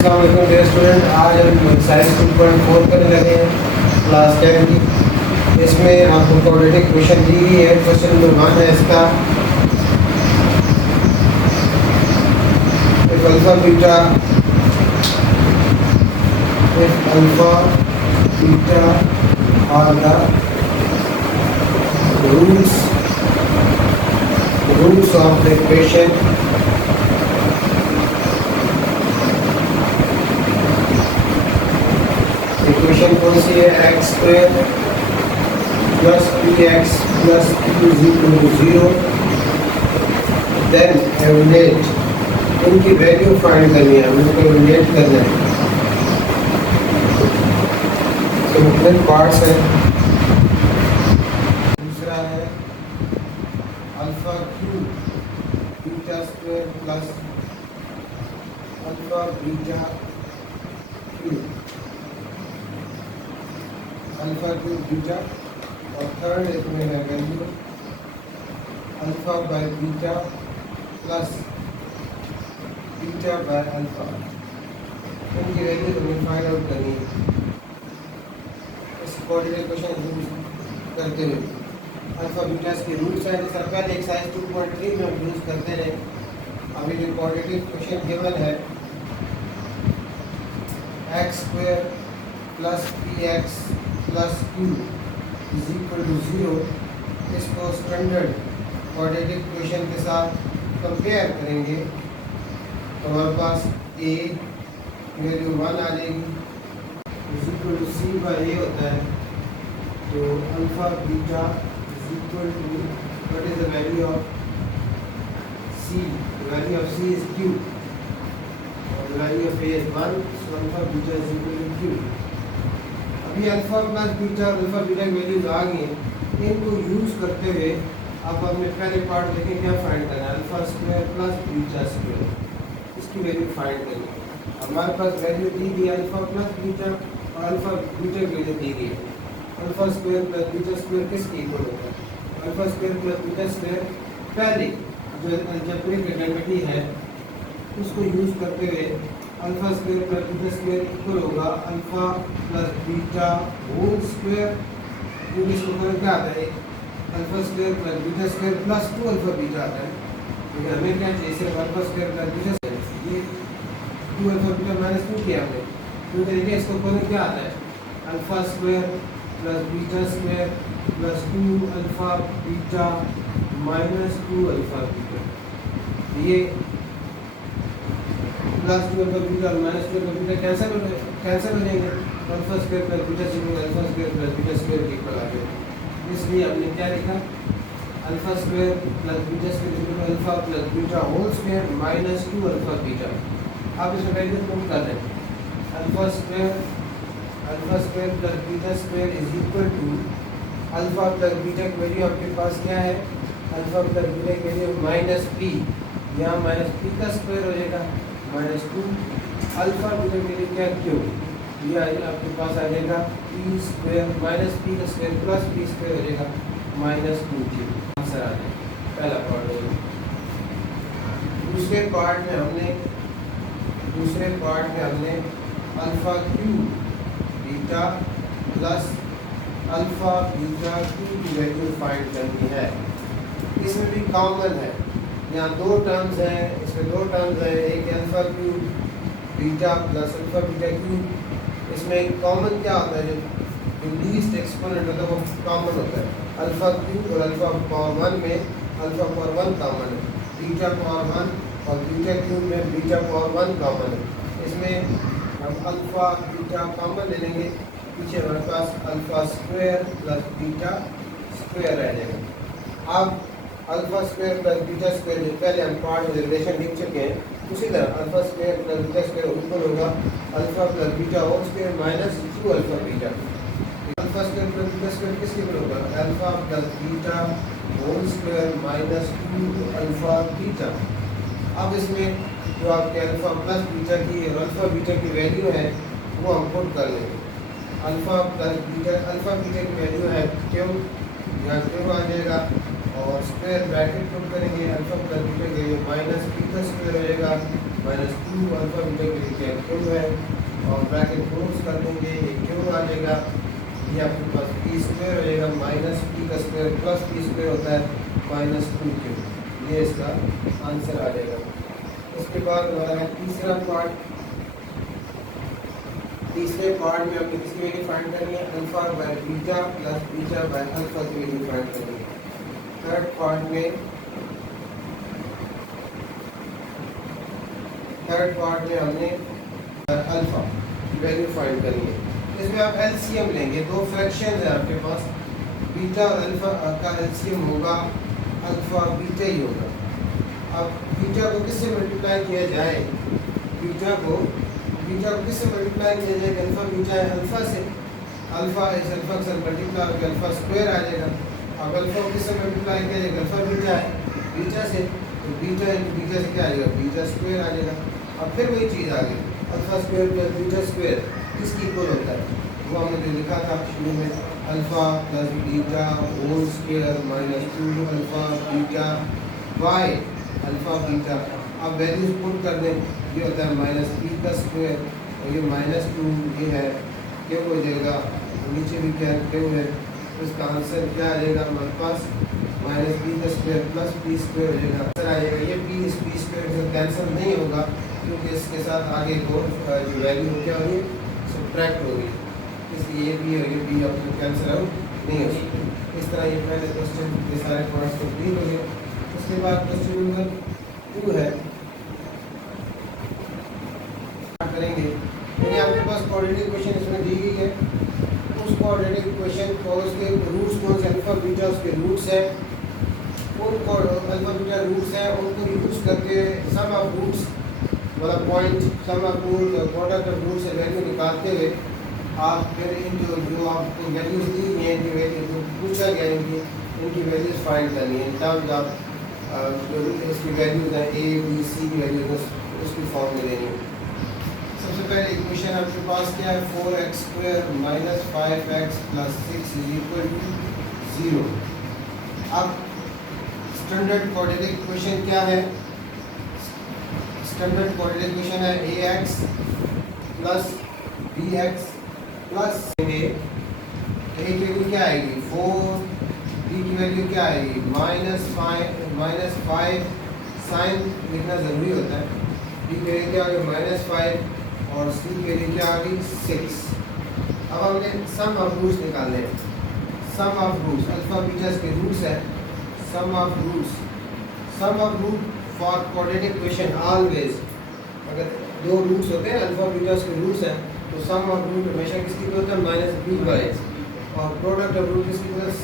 Dear student, आज हम exercise 2.4 करने लगे हैं क्लास 10 की। इसमें आपको क्वाड्रेटिक क्वेश्चन दी गई है। क्वेश्चन नंबर 1 है इसका, if alpha beta are the roots of the equation equation कौन सी है? X square plus p x plus q is equal to 0। Then average इनकी वैल्यू फाइंड करनी है, हमें को एवरेज करना है। तो मुख्तलिफ पार्ट्स हैं। दूसरा है alpha Q beta square plus alpha beta Q, alpha Q beta. और थर्ड इसमें है value alpha by beta plus beta by alpha. इनकी वैल्यू हमें फाइंड आउट करनी है इस क्वाड्रेटिक क्वेश्चन यूज करते हुए। अल्फा बीटा के रूट्स हैं, जैसा पहले एक्सरसाइज 2.3 में हम यूज करते रहे। अभी जो क्वाड्रेटिक क्वेश्चन गिवन है x square plus p x plus q is equal to 0, इसको स्टैंडर्ड क्वाड्रेटिक क्वेश्चन के साथ कंपेयर करेंगे तो हमारे पास ए वैल्यू 1 आ जाएगी, is equal to C by A होता है। तो alpha beta is equal to what is the value of C? The value of C is Q और the value of A is 1, so alpha beta is equal to Q. अभी alpha plus beta और alpha beta की values आ गई हैं। इनको use करते हुए अब हमने पहले पार्ट देखें क्या फाइंड करना है। Alpha square plus beta square, इसकी वैल्यू फाइंड करनी है। हमारे पास वैल्यू दी गई अल्फा प्लस बीटा और अल्फा बीटा की वैल्यू दी गई है। Alpha square plus beta square किसके इक्वल होता है? Alpha square plus beta square पहले जो अलजेब्रिक आइडेंटिटी है उसको यूज करते हुए alpha square plus beta square equal होगा alpha plus beta whole square. क्योंकि इसको फर्क क्या आता है? Alpha square plus beta square plus 2 alpha beta आता है। क्योंकि हमें क्या चाहिए? सिर्फ alpha square plus beta square, ये 2 अल्फा बीटा माइनस 2 किया हमने। तो देखिए इसको फर्क क्या आता है? Alpha square plus beta square plus 2 alpha beta minus 2 alpha beta. ये प्लस 2 अल्फा बीटा और माइनस 2 अल्फा बीटा कैंसिल हो जाएंगे। Alpha square plus beta square alpha square plus beta square के इक्वल आ जाएगा। इसलिए हमने क्या लिखा? Alpha square plus beta square equal to alpha plus beta whole square minus 2 alpha beta. आप इसमें वैल्यू पुट कर दें। Alpha square plus beta square is equal to alpha plus beta की वैल्यू आपके पास क्या है? अल्फा प्लस बीटा की वैल्यू माइनस पी, यहाँ माइनस पी का स्क्वायर हो जाएगा माइनस 2 अल्फा बीटा के लिए क्या क्यू, ये आपके पास आ जाएगा पी स्क्वायर माइनस पी का स्क्वायर प्लस पी स्क्वायर हो जाएगा माइनस 2 क्यू। आंसर आ जाएगा पहला पार्ट हो गया। दूसरे पार्ट में हमने alpha Q beta plus alpha beta Q की वैल्यू फाइंड करनी है। इसमें भी कॉमन है, यहाँ 2 टर्म्स हैं, इसमें 2 टर्म्स हैं, एक alpha Q beta plus alpha beta Q. इसमें कॉमन क्या होता है? जो लीस्ट एक्सपोनेंट होता है वो कॉमन होता है। अल्फा क्यू और अल्फा पावर 1 में अल्फा पावर 1 कॉमन है, बीटा पावर 1 और बीटा क्यू में बीटा पावर 1 कॉमन है। इसमें हम अल्फा बीटा कॉमन ले लेंगे, पीछे हमारे पास alpha square plus beta square रह जाएगा। अब alpha square plus beta square जो पहले हम पार्ट में रिलेशन लिख चुके हैं, उसी तरह alpha square plus beta square equal होगा alpha plus beta whole square minus 2 alpha beta. Alpha square plus beta square किसके इक्वल होगा? Alpha plus beta whole square minus 2 alpha beta. अब इसमें जो आपके अल्फा प्लस बीटा की और alpha beta की वैल्यू है वो हम पुट कर लेंगे। अल्फा बीटा की वैल्यू है क्यों, यहाँ क्यों आ जाएगा और स्क्वायर ब्रैकेट पुट करेंगे। अल्फा प्लस बीटा के लिए माइनस पी का स्क्वायर हो जाएगा माइनस क्यू अल्फा बीटा के लिए क्या क्यू है, और ब्रैकेट क्लोज कर देंगे, ये क्यू आ जाएगा, ये आपके पास पी स्क्वायर हो जाएगा, माइनस पी का स्क्वायर प्लस पी स्क्वायर होता है माइनस टू क्यू, ये इसका आंसर आ जाएगा। उसके बाद हमारा है तीसरा पार्ट। तीसरे पार्ट में हमने किसकी वैल्यू फाइंड करनी है, alpha by beta plus beta by alpha की वैल्यू फाइंड करनी है। थर्ड पार्ट में हमने अल्फा की वैल्यू फाइंड करनी है। इसमें आप एलसीएम लेंगे, दो फ्रैक्शन है आपके पास, बीटा और अल्फा का एलसीएम होगा अल्फा बीटा ही होगा। अब बीटा को किससे मल्टीप्लाई किया जाए, बीटा को किससे मल्टीप्लाई किया जाएगा, अल्फा बीटा है अल्फा से, अल्फा इस अल्फा के साथ मल्टीप्लाई होकर अल्फा स्क्वायर आ जाएगा। अब अल्फा को किससे मल्टीप्लाई किया जाएगा, अल्फा बीटा है बीटा से, तो बीटा इंटू बीटा से क्या आ जाएगा, बीटा स्क्वायर आ जाएगा। अब फिर वही चीज़ आ गई, alpha square plus beta square किसकी इक्वल होता है, वो हमने जो लिखा था शुरू में, alpha plus beta whole square minus 2 alpha beta by alpha beta. अब वैल्यूज पुट कर दें, ये होता है माइनस पी का स्क्वायर और ये माइनस 2, ये है क्या हो जाएगा, नीचे भी क्या क्यों है, तो इसका आंसर क्या आ जाएगा हमारे पास, माइनस पी का स्क्वायर प्लस पी स्क्वायर हो जाएगा, आंसर आ जाएगा। ये पी इस पी स्क्वायर से कैंसिल नहीं होगा, क्योंकि इसके साथ आगे जो वैल्यू क्या होगी सब्ट्रैक्ट होगी, इसलिए ये भी और ये भी आपको कैंसिल आउट नहीं हो सकते। इस तरह ये पहले क्वेश्चन के सारे पॉइंट्स कंप्लीट हो गए। उसके बाद क्वेश्चन नंबर 2 है, करेंगे। यानी आपके पास क्वाड्रेटिक इक्वेशन इसमें दी गई है, उस क्वाड्रेटिक इक्वेशन को उसके रूट्स कौन से, अल्फा बीटा उसके रूट्स है, उनको अल्फा बीटा रूट्स है, उनको यूज करके सम ऑफ रूट्स वाला point, sum of root product of root से वैल्यू निकालते हुए आप फिर इन जो आपको वैल्यूज दी गई हैं, जो वैल्यू जो पूछा गया है इनकी वैल्यूज फाइंड करनी है, तब आप जो इसकी वैल्यूज हैं ए बी सी की वैल्यूज उसकी फॉर्म में देनी है। सबसे पहले इक्वेशन आपके पास क्या है, 4x square minus 5x plus 6 is equal to 0। अब स्टैंडर्ड क्वाड्रेटिक इक्वेशन क्या है, स्टैंडर्ड क्वाड्रेटिक इक्वेशन है ax plus bx plus a की वैल्यू क्या आएगी 4, b की वैल्यू क्या आएगी माइनस 5 साइन लिखना ज़रूरी होता है, b की वैल्यू क्या आ गई -5 और c की वैल्यू क्या आ गई 6। अब हमने सम ऑफ रूट्स निकालने हैं, sum of roots alpha beta के रूट्स है, sum of root for quadratic equation always, अगर दो रूट्स होते हैं अल्फा बीटा के रूट्स हैं तो सम ऑफ रूट हमेशा किसकी होता है -b/, और प्रोडक्ट ऑफ रूट किसकी होता है c/,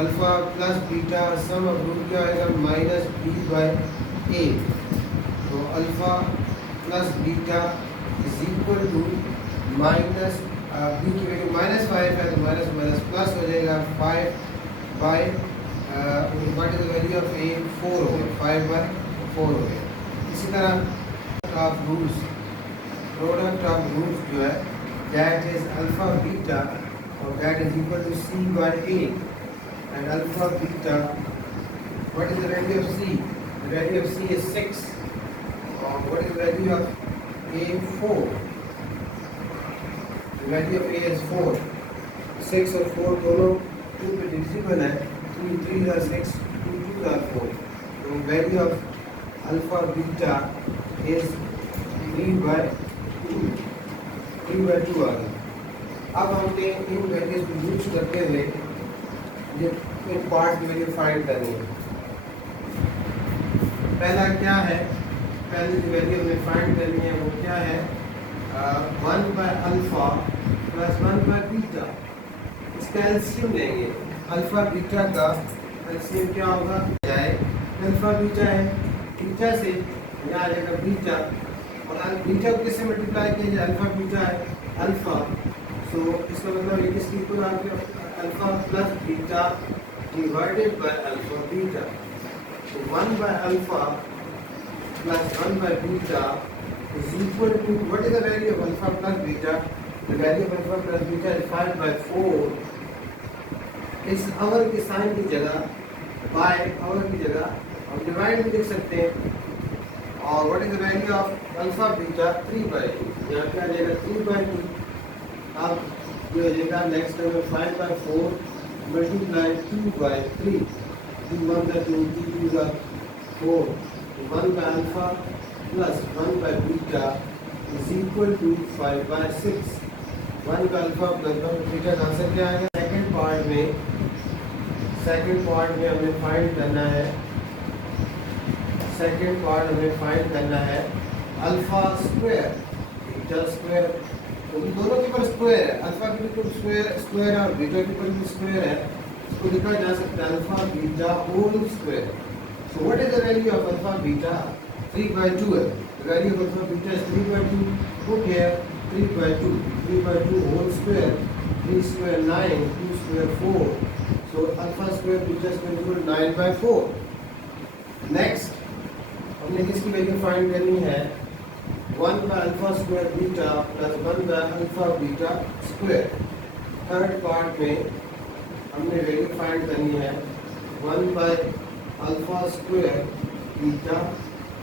alpha plus beta sum of root क्या आएगा -b/a। तो alpha plus beta is equal to minus B की वैल्यू -5 है तो माइनस माइनस प्लस हो जाएगा 5/, what is the value of a 4 हो गया, 5/4 हो गया। इसी तरह of roots, product of roots जो है दैट इज अल्फा बीटा और that is equal to c/a and alpha beta, what is the value of c, the value of c is 6 और what is the value of a 4, the value of a is 4, 6 और 4 दोनों 2 पे divisible है, 3 3 are 6, 2 2 are 4, तो value of alpha beta is 3/2 आ गई। अब हमने इन values को यूज करते हुए ये इन पार्ट की वैल्यू फाइंड करनी है। पहला क्या है, पहली जो वैल्यू हमें फाइंड करनी है वो क्या है, 1/अल्फा प्लस 1/बीटा, इसका एलसीएम लेंगे, अल्फा बीटा का एलसीएम क्या होगा, जाए अल्फा बीटा है बीटा से यहाँ आ जाएगा बीटा, और बीटा को किससे मल्टीप्लाई किया जाए, अल्फा बीटा है अल्फा, सो इसका मतलब ये किसकी इक्वल आ गया, alpha plus beta divided by alpha beta, तो 1/अल्फा प्लस 1/बीटा is equal to what is the value of alpha plus beta, the value of alpha plus beta is 5/4। इस आवर के साइन की जगह बाय आवर की जगह हम डिवाइड भी लिख सकते हैं, और what is the value of alpha beta 3/2, यहाँ क्या आ जाएगा 3/2। अब ये हो जाएगा नेक्स्ट में 5/4 मल्टीप्लाई 2/3, 2 1 का 2 2 का 4, 1 का alpha plus 1 by beta is equal to 5/6। 1 का अल्फा प्लस 1 का बीटा का आंसर क्या आएगा? सेकंड पार्ट में हमें फाइंड करना है, सेकंड पार्ट हमें फाइंड करना है अल्फा स्क्वायर बीटा स्क्वायर, क्योंकि दोनों के ऊपर स्क्वायर है, अल्फा के ऊपर स्क्वायर है और बीटा के ऊपर भी स्क्वायर है, इसको लिखा जा सकता है alpha beta whole square. So what is the value of alpha beta? 3/2 है, the value of alpha beta is 3/2, put here 3/2, 3/2 whole square, 3 square 9, 2 square 4, so alpha square beta square equal 9/4। Next हमने किसकी value find करनी है? 1 का alpha square beta plus 1 का alpha beta square. Third part में हमने value find करनी है 1 by alpha square beta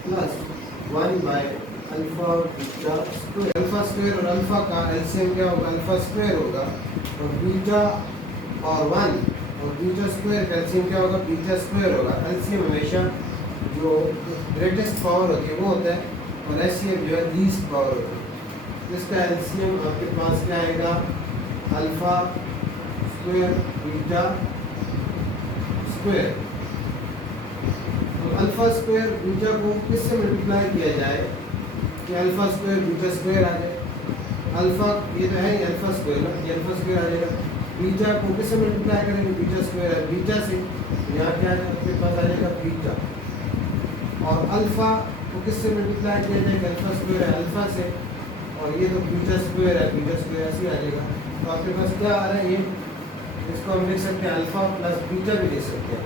plus 1 bye alpha beta square. Alpha square और अल्फा का एलसीएम क्या होगा? अल्फा स्क्वायर होगा, और बीटा और 1 और बीटा स्क्वायर का एलसीएम क्या होगा? बीटा स्क्वायर होगा। एलसीएम हमेशा जो ग्रेटेस्ट पावर होती है वो होता है, और एचसीएफ जो है लीस्ट पावर होती है। इसका एलसीएम आपके पास क्या आएगा? Alpha square beta square. तो अल्फा स्क्वायर बीटा को किससे मल्टीप्लाई किया जाए कि अल्फा स्क्वायर बीटा स्क्वायर आ जाए? अल्फा ये तो है ही अल्फा स्क्वायर ना, ये अल्फा स्क्वायर आ जाएगा। बीटा को किससे मल्टीप्लाई करेंगे? बीटा स्क्वायर है, बीटा से यहाँ क्या आपके पास आ जाएगा? बीटा। और अल्फा को किससे मल्टीप्लाई किया जाएगा? अल्फा स्क्वायर है, अल्फा से, और ये तो बीटा स्क्वायर है, बीटा स्क्वायर ऐसे आ जाएगा। तो आपके पास क्या आ रहा है? ये इसको हम लिख सकते हैं अल्फा प्लस बीटा भी लिख सकते हैं,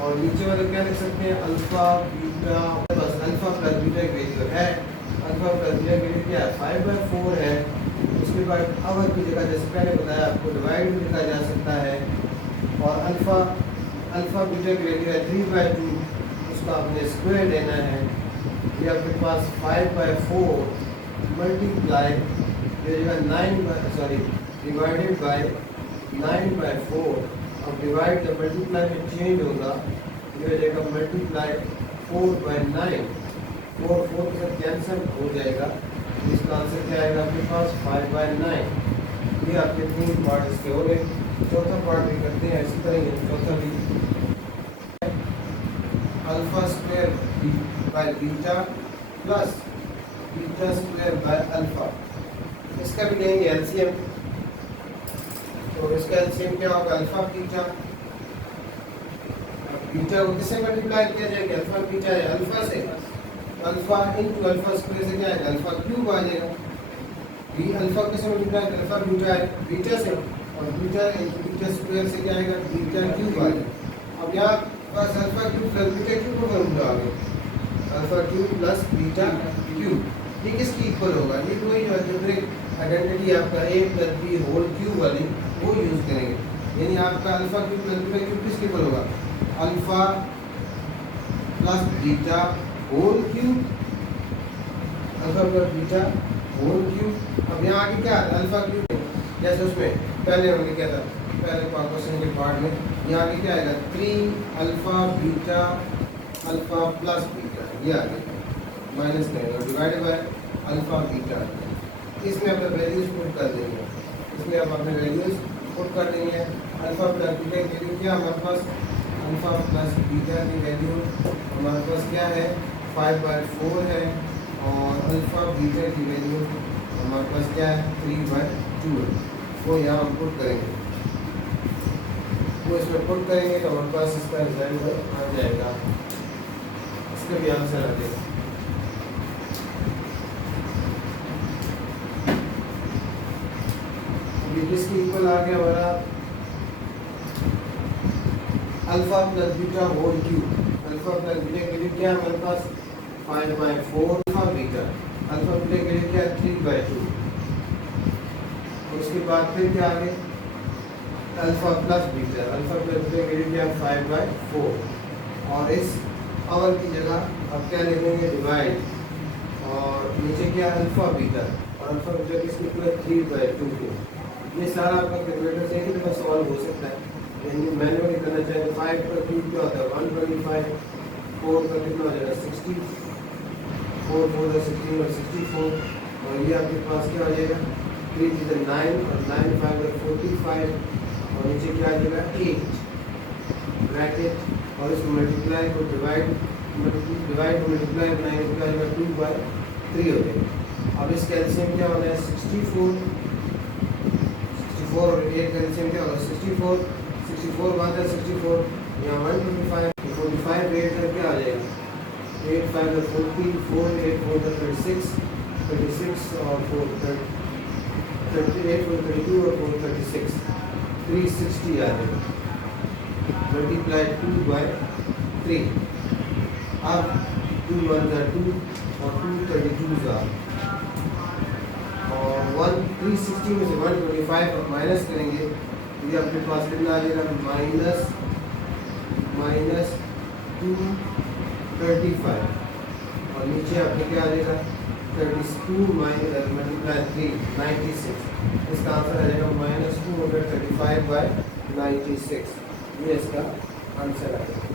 और नीचे वाले क्या लिख सकते हैं? अल्फा बीटा, बस अल्फा प्लस बीटा की वैल्यू है, अल्फा प्लस बीटा की वैल्यू क्या है? 5/4 है। उसके बाद आवर की जगह जैसे पहले बताया आपको डिवाइड भी लिखा जा सकता है, और अल्फा बीटा की वैल्यू है 3/2, उसका आपने स्क्वायर लेना है। ये आपके पास 5/4 मल्टीप्लाई डिवाइडेड बाय 9/4। अब डिवाइड जब मल्टीप्लाई में चेंज होगा, ये हो जाएगा मल्टीप्लाई 4/9, 4 के साथ कैंसिल हो जाएगा। इसका आंसर क्या आएगा आपके पास? 5/9। ये आपके 3 पार्ट इसके हो गए। चौथा पार्ट भी करते हैं इसी तरह ही। चौथा भी alpha square by beta plus beta square by alpha, इसका भी लेंगे एलसीएम। तो इसका एलसीएम क्या होगा? Alpha beta. बीटा को किससे मल्टीप्लाई किया जाएगा? अल्फा बीटा है, अल्फा से, अल्फा इनटू अल्फा स्क्वायर से क्या आएगा? अल्फा क्यूब आ जाएगा। बी अल्फा किससे मल्टीप्लाई? अल्फा बीटा है, बीटा से, और बीटा इनटू बीटा स्क्वायर से क्या आएगा? बीटा क्यूब आ जाएगा। अब यहाँ बस alpha cube plus beta cube को फॉर्मूला आ गया, alpha cube plus beta cube. ये किसकी इक्वल होगा? ये वही अलजेब्रिक आइडेंटिटी आपका a plus B whole cube वाली वो यूज करेंगे। यानी आपका alpha cube plus beta cube किसके इक्वल होगा? Alpha plus beta whole cube, alpha plus beta whole cube. अब यहाँ आगे क्या आता है? अल्फा क्यूब, जैसे उसमें पहले हमने क्या था, पहले क्वेश्चन के पार्ट में यहाँ आगे क्या आएगा? 3 alpha beta alpha plus beta, ये आ गया माइनस करेंगे, डिवाइडेड बाय अल्फा बीटा। इसमें अपने वैल्यूज पुट कर देंगे, इसमें आप अपने वैल्यूज पुट कर देंगे। अल्फा प्लस बीटा की वैल्यू क्या हमारे पास? अल्फा प्लस बीटा की वैल्यू हमारे पास क्या है? 5/4 है, और अल्फा बीटा की वैल्यू हमारे पास क्या है? 3/2 है। वो यहाँ हम पुट करेंगे, वो इसमें पुट करेंगे तो हमारे पास इसका रिजल्ट आ जाएगा। इसका भी आंसर आ जाएगा। ये किसकी इक्वल आ गया हमारा? Alpha plus beta whole cube. Alpha plus beta के लिए क्या हमारे पास? 5/4 अल्फा बीटा, अल्फा बीटा के लिए क्या? 3/2। उसके बाद फिर क्या आगे? Alpha plus beta, alpha plus beta के लिए क्या? 5/4। और इस पावर की जगह अब क्या लिखेंगे? डिवाइड और नीचे क्या अल्फ़ा बीटा, और अल्फ़ा बीटा किसके इक्वल 3/2 के। ये सारा आपका कैलकुलेटर से ही तो सॉल्व हो सकता है। यानी मैनुअली करना चाहिए तो 5 का क्यूब क्या होता है 125, 4 का कितना हो जाएगा 60, 4 4 16 और 64, और ये आपके पास क्या हो जाएगा 3 3 9 और 9 5 45, और नीचे क्या आ जाएगा 8 ब्रैकेट, और इसको मल्टीप्लाई को डिवाइड मल्टीप्लाई बनाएंगे तो क्या आ जाएगा 2/3 हो जाएगा। अब इसका एलसीएम क्या होना है 64 और 8 का एलसीएम क्या होगा 64 बात है 64, यहाँ 125 45 8 का क्या आ जाएगा 8 5 40 4 8 4 36 और 4 38 4 32 और 4 36 360 आ जाएगा, मल्टीप्लाई 2/3। अब 2 1 2 और 2 32 और 360 में से 125 माइनस करेंगे, ये आपके पास कितना आ जाएगा माइनस 235, और नीचे आपके क्या आ जाएगा 32 मल्टीप्लाई 3 96। इसका आंसर आ जाएगा -235/96। ये इसका आंसर आ जाएगा।